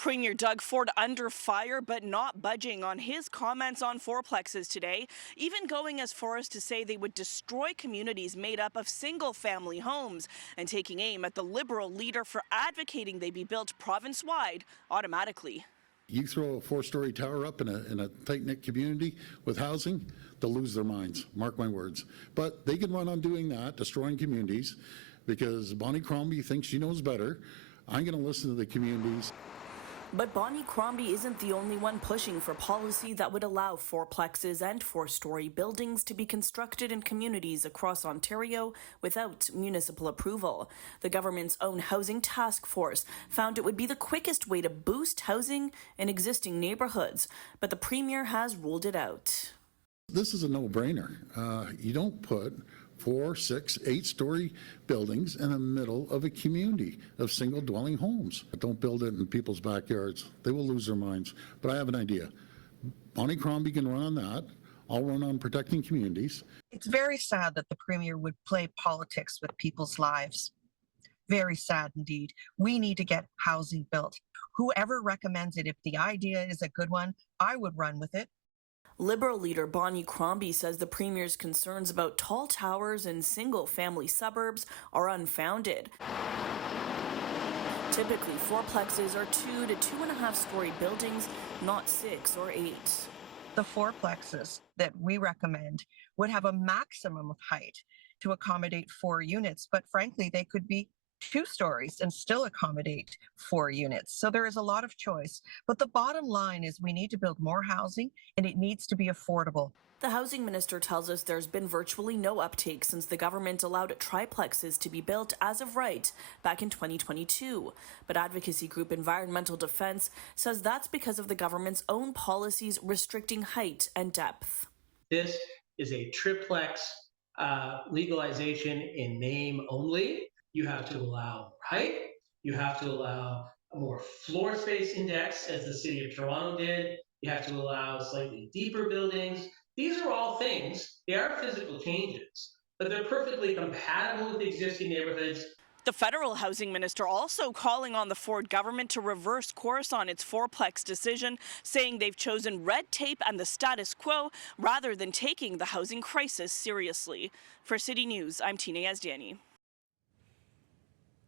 Premier Doug Ford under fire, but not budging on his comments on fourplexes today, even going as far as to say they would destroy communities made up of single-family homes, and taking aim at the Liberal leader for advocating they be built province-wide automatically. You throw a four-story tower up in a tight-knit community with housing, they'll lose their minds, mark my words. But they can run on doing that, destroying communities, because Bonnie Crombie thinks she knows better. I'm going to listen to the communities. But Bonnie Crombie isn't the only one pushing for policy that would allow fourplexes and four-story buildings to be constructed in communities across Ontario without municipal approval. The government's own housing task force found it would be the quickest way to boost housing in existing neighborhoods, but the Premier has ruled it out. This is a no-brainer. You don't put 4, 6, 8-story buildings in the middle of a community of single-dwelling homes. Don't build it in people's backyards. They will lose their minds. But I have an idea. Bonnie Crombie can run on that. I'll run on protecting communities. It's very sad that the Premier would play politics with people's lives. Very sad indeed. We need to get housing built. Whoever recommends it, if the idea is a good one, I would run with it. Liberal leader Bonnie Crombie says the Premier's concerns about tall towers in single-family suburbs are unfounded. Typically, fourplexes are 2 to 2.5-story buildings, not 6 or 8. The fourplexes that we recommend would have a maximum of height to accommodate 4 units, but frankly, they could be 2 stories and still accommodate 4 units. So there is a lot of choice. But the bottom line is we need to build more housing and it needs to be affordable. The housing minister tells us there's been virtually no uptake since the government allowed triplexes to be built as of right back in 2022. But advocacy group Environmental Defence says that's because of the government's own policies restricting height and depth. This is a triplex legalization in name only. You have to allow height, you have to allow a more floor space index, as the City of Toronto did, you have to allow slightly deeper buildings. These are all things, they are physical changes, but they're perfectly compatible with existing neighborhoods. The federal housing minister also calling on the Ford government to reverse course on its fourplex decision, saying they've chosen red tape and the status quo rather than taking the housing crisis seriously. For City News, I'm Yazdani.